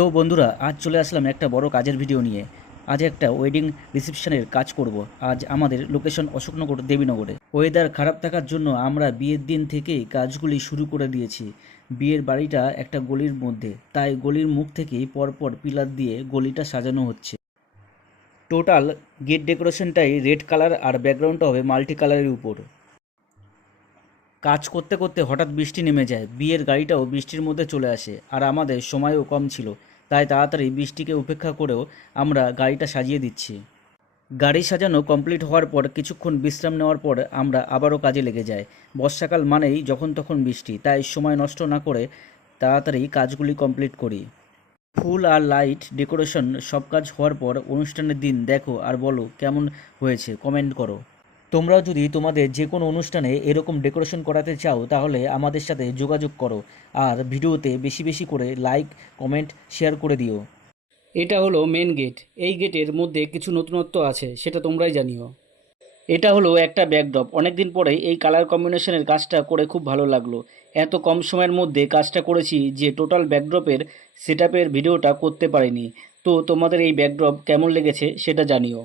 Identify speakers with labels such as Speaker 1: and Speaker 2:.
Speaker 1: তো বন্ধুরা, আজ চলে আসলাম একটা বড় কাজের ভিডিও নিয়ে। আজ একটা ওয়েডিং রিসেপশনের কাজ করব। আজ আমাদের লোকেশন অশোকনগর, দেবীনগরে। ওয়েদার খারাপ থাকার জন্য আমরা বিয়ের দিন থেকেই কাজগুলি শুরু করে দিয়েছি। বিয়ের বাড়িটা একটা গলির মধ্যে, তাই গলির মুখ থেকেই পরপর পিলার দিয়ে গলিটা সাজানো হচ্ছে। টোটাল গেট ডেকোরেশনটাই রেড কালার আর ব্যাকগ্রাউন্ডটা হবে মাল্টি কালারের উপর। কাজ করতে করতে হঠাৎ বৃষ্টি নেমে যায়। বিয়ের গাড়িটাও বৃষ্টির মধ্যে চলে আসে, আর আমাদের সময়ও কম ছিল। তাই তাড়াতাড়ি বৃষ্টিকে উপেক্ষা করেও আমরা গাড়িটা সাজিয়ে দিচ্ছি। গাড়ি সাজানো কমপ্লিট হওয়ার পর কিছুক্ষণ বিশ্রাম নেওয়ার পর আমরা আবারও কাজে লেগে যাই। বর্ষাকাল মানেই যখন তখন বৃষ্টি, তাই সময় নষ্ট না করে তাড়াতাড়ি কাজগুলি কমপ্লিট করি। ফুল আর লাইট ডেকোরেশন সব কাজ হওয়ার পর অনুষ্ঠানের দিন দেখো আর বলো কেমন হয়েছে, কমেন্ট করো। তোমরাও যদি তোমাদের যে কোনো অনুষ্ঠানে এরকম ডেকোরেশন করাতে চাও, তাহলে আমাদের সাথে যোগাযোগ করো আর ভিডিওতে বেশি বেশি করে লাইক, কমেন্ট, শেয়ার করে দিও।
Speaker 2: এটা হলো মেন গেট। এই গেটের মধ্যে কিছু নতুনত্ব আছে, সেটা তোমরাই জানিও। এটা হলো একটা ব্যাকড্রপ অনেক দিন পরে এই কালার কম্বিনেশনের কাজটা করে খুব ভালো লাগল। এত কম সময়ের মধ্যে কাজটা করেছি যে টোটাল ব্যাকড্রপের সেট ভিডিওটা করতে পারিনি। তো তোমাদের এই ব্যাকড্রপ কেমন লেগেছে সেটা জানিও।